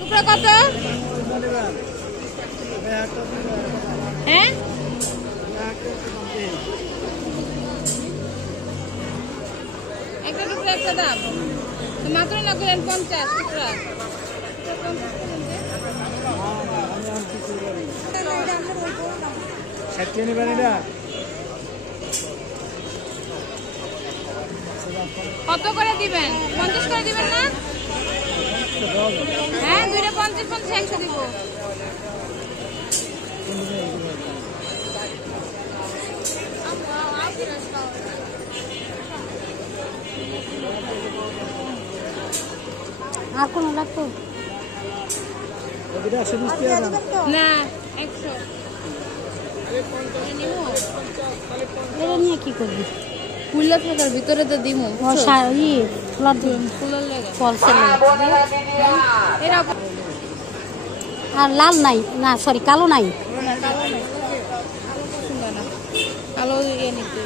টুকরা কত? হ্যাঁ একটা টুকরা একটা দাম মাত্র না করেন 50 টুকরা। কত করে দিবেন? 50 করে দিবেন না? হ্যাঁ দুইটা 50 50 100 দিব। আর কোন লাগতো না 100 এটা নিয়ে কি করবি? ফুলের টাকার ভিতরে তো দিমু আর লাল নাই না সরি কালো নাই কালো ইয়ে নিতে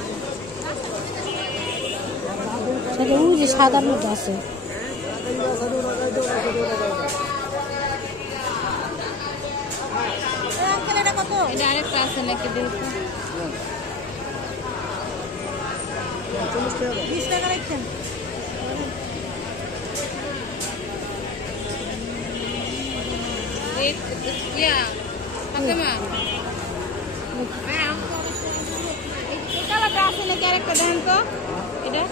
সেটা ওই যে সাদার মধ্যে আছে এটা আরেকটা আছে নাকি দেখো 20 টাকা রাখছেন ইয়া ফাতেমা কালারটা আছে নাকি আরেকটা দেখেন তো এটা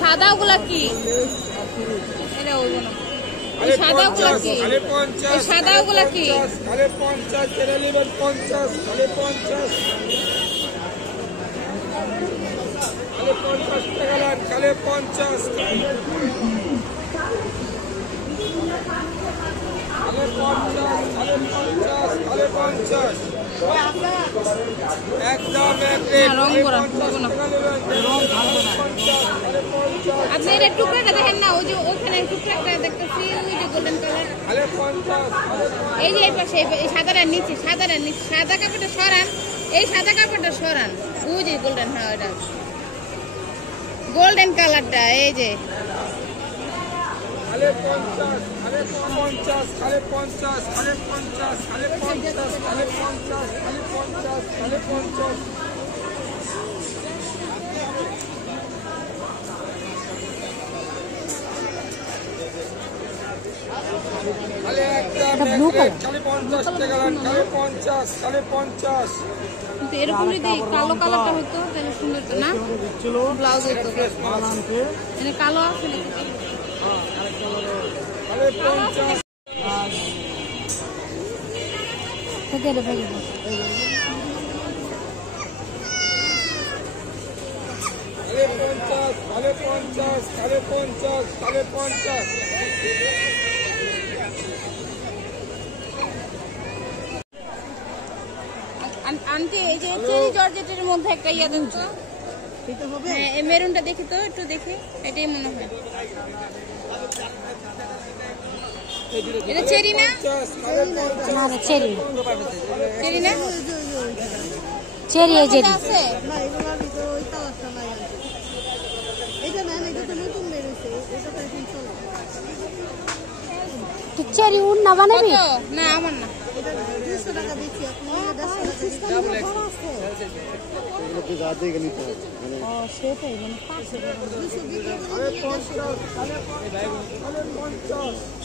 সাদা গুলা কি এটা ওই না সাদা গুলা কি সাদা গুলা কি খালি 50 কেটে নেবেন 50 খালি 50 খালি 50 টাকা লাগ খালি 50 আপনি এটা টুকরাটা দেখেন না ওই যে ওখানে টুকরাটা দেখতেছি ওই যে গোল্ডেন কালার এই যে এই পাশে এই সাদাটার নিচে সাদা কাপড়টা সরান এই সাদা কাপড়টা সরান ওই যে গোল্ডেন হ্যাঁ ওটা গোল্ডেন কালারটা এই যে খালি 50 খালি 50 খালি 50 খালি 50 খালি 50 খালি 50 খালি 50 খালি 50 খালি একটা খালি 50 টাকা খালি 50 খালি 50 কিন্তু এরকম যদি কালো কালারটা হতো তাহলে সুন্দর তো না ব্লাউজ হতো এখানে কালো আছে নাকি খালি 50 থেকে রে ভাই খালি 50 খালি 50 খালি 50 আন্টি এই যে চেরি জর্জেটের মধ্যে একটা ইয়া দেন তো হ্যাঁ এই মেরুনটা দেখি তো একটু দেখি এটাই মনে হয় এটা চেরি না না চেরি চেরি না চেরি এই যে আছে না এগুলা ভিতরে ওই কালারটা নাই এটা না এটা তো নতুন বের হইছে এটা তো এখন চলে তুই চেরি উন না বানাবি না আমার না এটা 200 টাকা দিচ্ছি আপনি 150 টাকা দিবেন এগুলো তো দাদা গেলি তো ও সেটাই মানে 500 টাকা 200 বিক্রি খালি 50 খালি 50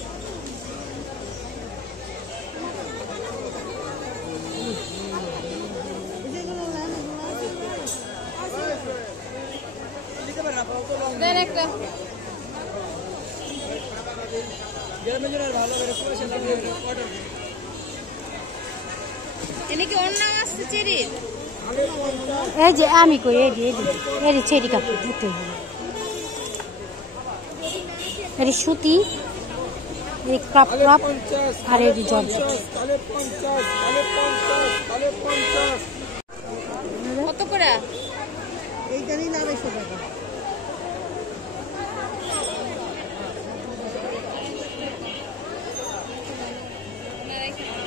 দেন একটা এনে কি অন্য আসছে চেরির এই যে আমি কই এই চেরি কাপড় দিতে হবে এই সুতি এই ক্রপ খালে ক্রপ 50 আর এই জর্জেট। খালে 50 খালে 50 খালে 50 কত করে? এইটা নিলে 250 টাকা।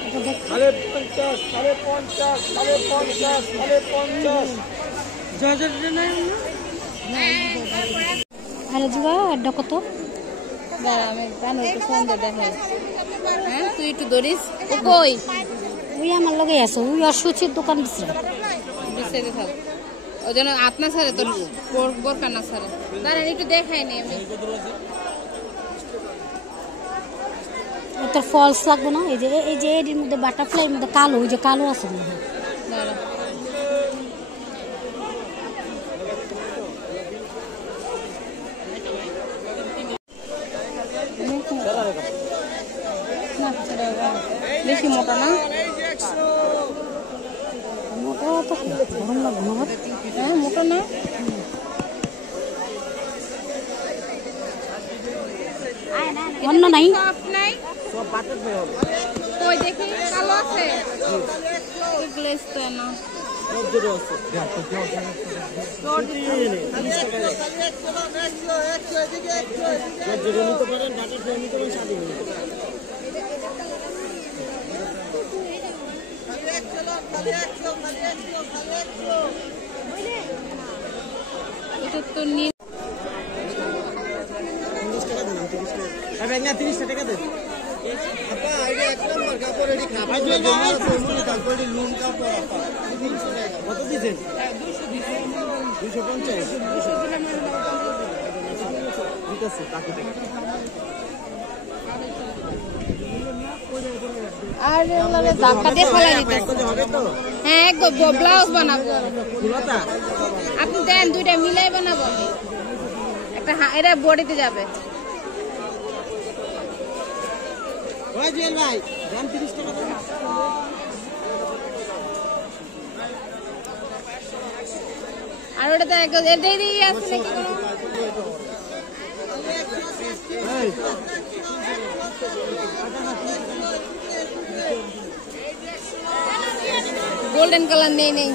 এটা দেখ খালে 50 খালে 50 খালে 50 খালে 50 জর্জেটের নাই আরে যুগা এটা কত? দাঁড়া আমি বানু একটু ফোন দিয়ে দেখাই। হ্যাঁ তুই একটু ধরিস। ও কই? ওই আমার লগে আছে, ওই অসুচির দোকান দিছে। বিছাইতে থাক। ওই জন্য আপনার স্যারে তোর বোরকা না স্যারে। দাঁড়ান একটু দেখাই নি আমি। তোর ফলস লাগবে না? এই যে এর মধ্যে বাটারফ্লাই মধ্যে কালো, ওই যে কালো আছে মনে হয়। দাঁড়া বেশি মোটা না? মোটা তো গরম লাগবে না? হ্যাঁ মোটা না? অন্য নাই? সফট নাই? কই দেখি কালো আছে? গ্লেজ তো না। এটা তো নীল। আর ধাক্কা দিয়ে ফেলাই দিতে। হ্যাঁ একদম ব্লাউজ বানাবো। আপনি দেন দুইটা মিলাই বানাবো আমি। একটা এটা বডিতে যাবে। আর ওটাতে এটাই দিয়ে আসছে নাকি কোনো? গোল্ডেন কালার নেই